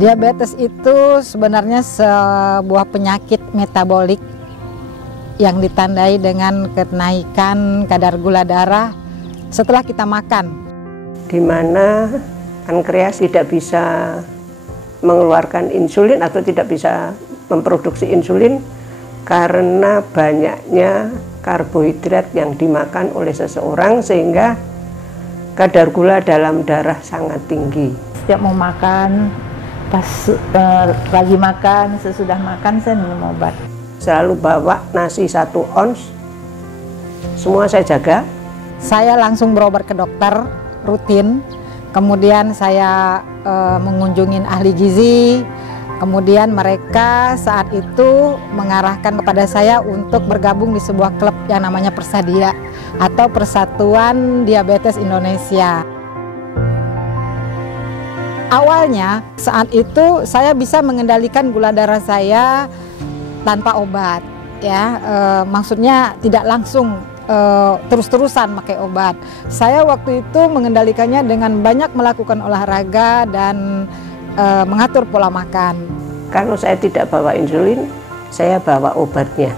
Diabetes itu sebenarnya sebuah penyakit metabolik yang ditandai dengan kenaikan kadar gula darah setelah kita makan. Di mana pankreas tidak bisa mengeluarkan insulin atau tidak bisa memproduksi insulin karena banyaknya karbohidrat yang dimakan oleh seseorang sehingga kadar gula dalam darah sangat tinggi. Setiap mau makan, pas lagi makan, sesudah makan saya minum obat. Selalu bawa nasi 1 ons, semua saya jaga. Saya langsung berobat ke dokter rutin, kemudian saya mengunjungi ahli gizi, kemudian mereka saat itu mengarahkan kepada saya untuk bergabung di sebuah klub yang namanya Persadia atau Persatuan Diabetes Indonesia. Awalnya saat itu saya bisa mengendalikan gula darah saya tanpa obat, ya, maksudnya tidak langsung terus-terusan pakai obat. Saya waktu itu mengendalikannya dengan banyak melakukan olahraga dan mengatur pola makan. Kalau saya tidak bawa insulin, saya bawa obatnya.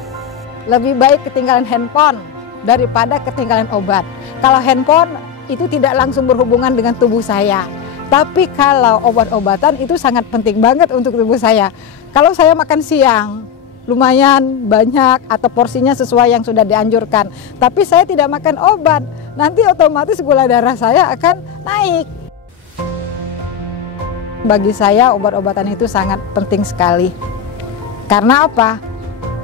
Lebih baik ketinggalan handphone daripada ketinggalan obat. Kalau handphone itu tidak langsung berhubungan dengan tubuh saya. Tapi kalau obat-obatan itu sangat penting banget untuk tubuh saya. Kalau saya makan siang, lumayan banyak atau porsinya sesuai yang sudah dianjurkan. Tapi saya tidak makan obat, nanti otomatis gula darah saya akan naik. Bagi saya obat-obatan itu sangat penting sekali. Karena apa?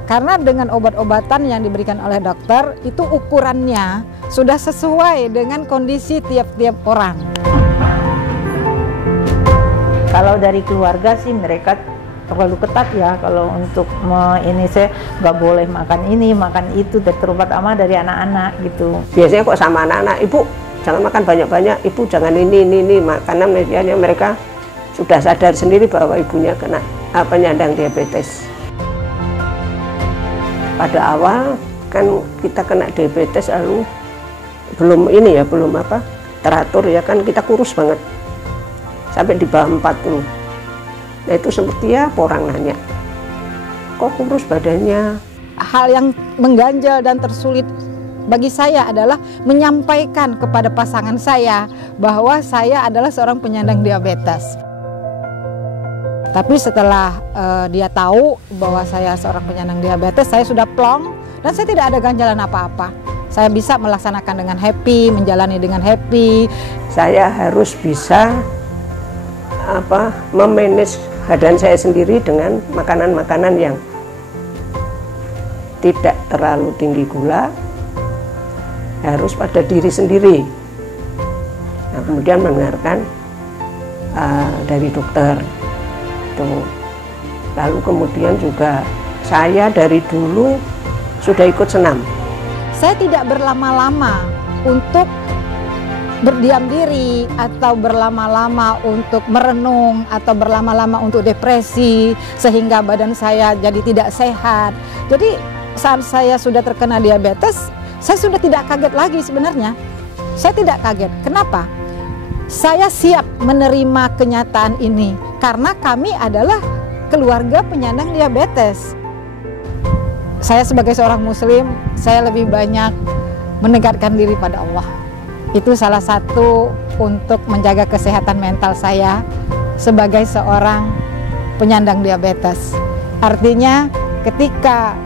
Karena dengan obat-obatan yang diberikan oleh dokter, itu ukurannya sudah sesuai dengan kondisi tiap-tiap orang. Kalau dari keluarga sih mereka terlalu ketat ya, kalau untuk ini saya nggak boleh makan ini, makan itu, terutama sama dari anak-anak gitu. Biasanya kok sama anak-anak, ibu jangan makan banyak-banyak, ibu jangan ini, makanan medianya mereka sudah sadar sendiri bahwa ibunya kena penyandang diabetes. Pada awal kan kita kena diabetes lalu belum teratur ya kan, kita kurus banget. Sampai di bawah 40. Nah itu seperti apa orang nanya, kok kurus badannya? Hal yang mengganjal dan tersulit bagi saya adalah menyampaikan kepada pasangan saya bahwa saya adalah seorang penyandang diabetes. Tapi setelah dia tahu bahwa saya seorang penyandang diabetes, saya sudah plong dan saya tidak ada ganjalan apa-apa. Saya bisa melaksanakan dengan happy, menjalani dengan happy. Saya harus bisa memanage badan saya sendiri dengan makanan-makanan yang tidak terlalu tinggi gula, harus pada diri sendiri. Nah, kemudian mendengarkan dari dokter. Lalu kemudian juga saya dari dulu sudah ikut senam. Saya tidak berlama-lama untuk berdiam diri atau berlama-lama untuk merenung atau berlama-lama untuk depresi sehingga badan saya jadi tidak sehat. Jadi saat saya sudah terkena diabetes, saya sudah tidak kaget lagi sebenarnya. Saya tidak kaget. Kenapa? Saya siap menerima kenyataan ini karena kami adalah keluarga penyandang diabetes. Saya sebagai seorang muslim, saya lebih banyak mendekatkan diri pada Allah. Itu salah satu untuk menjaga kesehatan mental saya sebagai seorang penyandang diabetes. Artinya ketika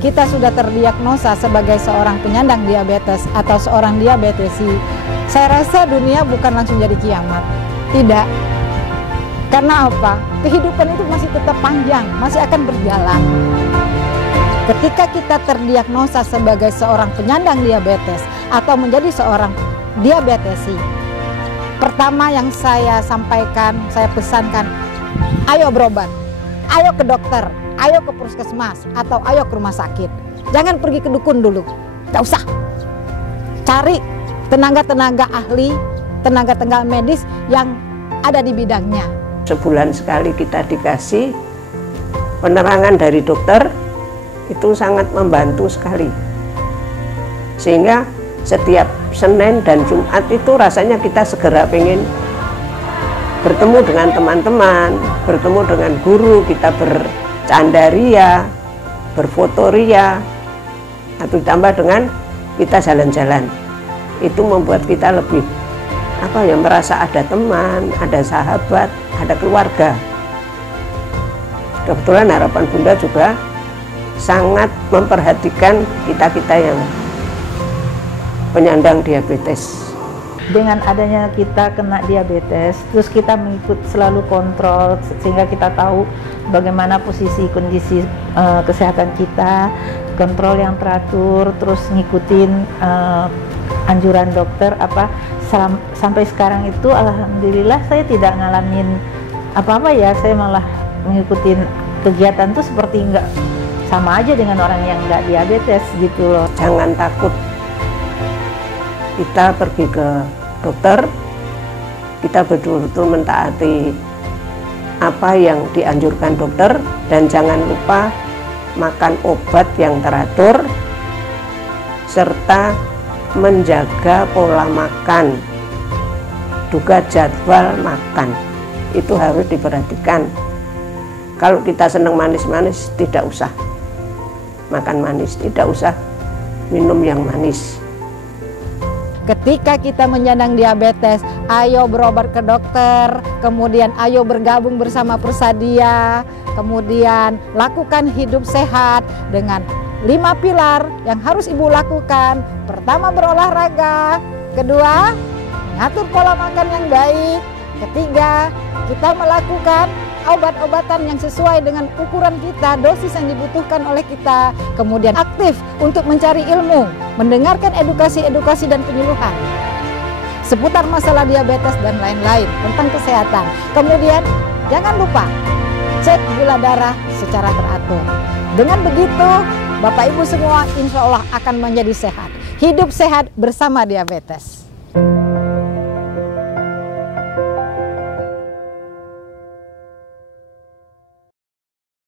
kita sudah terdiagnosa sebagai seorang penyandang diabetes atau seorang diabetesi, saya rasa dunia bukan langsung jadi kiamat. Tidak. Karena apa? Kehidupan itu masih tetap panjang, masih akan berjalan. Ketika kita terdiagnosa sebagai seorang penyandang diabetes atau menjadi seorang diabetesi, pertama yang saya sampaikan, saya pesankan, ayo berobat, ayo ke dokter, ayo ke puskesmas, atau ayo ke rumah sakit. Jangan pergi ke dukun dulu, gak usah. Cari tenaga-tenaga ahli, tenaga-tenaga medis yang ada di bidangnya. Sebulan sekali kita dikasih penerangan dari dokter, itu sangat membantu sekali. Sehingga setiap Senin dan Jumat itu rasanya kita segera pengen bertemu dengan teman-teman, bertemu dengan guru, kita bercanda ria, berfoto ria, atau ditambah dengan kita jalan-jalan. Itu membuat kita lebih merasa ada teman, ada sahabat, ada keluarga. Kebetulan Harapan Bunda juga sangat memperhatikan kita-kita yang penyandang diabetes. Dengan adanya kita kena diabetes, terus kita selalu kontrol sehingga kita tahu bagaimana posisi kondisi kesehatan kita, kontrol yang teratur, terus ngikutin anjuran dokter sampai sekarang itu alhamdulillah saya tidak ngalamin apa-apa ya, saya malah ngikutin kegiatan tuh seperti nggak sama aja dengan orang yang nggak diabetes gitu loh. Jangan takut, kita pergi ke dokter, kita betul-betul mentaati apa yang dianjurkan dokter, dan jangan lupa makan obat yang teratur serta menjaga pola makan, juga jadwal makan itu harus diperhatikan. Kalau kita senang manis-manis, tidak usah makan manis, tidak usah minum yang manis. Ketika kita menyandang diabetes, ayo berobat ke dokter, kemudian ayo bergabung bersama Persadia, kemudian lakukan hidup sehat dengan 5 pilar yang harus Ibu lakukan. Pertama, berolahraga. Kedua, mengatur pola makan yang baik. Ketiga, kita melakukan obat-obatan yang sesuai dengan ukuran kita, dosis yang dibutuhkan oleh kita. Kemudian aktif untuk mencari ilmu, mendengarkan edukasi-edukasi dan penyuluhan seputar masalah diabetes dan lain-lain tentang kesehatan. Kemudian jangan lupa cek gula darah secara teratur. Dengan begitu, Bapak Ibu semua insya Allah akan menjadi sehat. Hidup sehat bersama diabetes.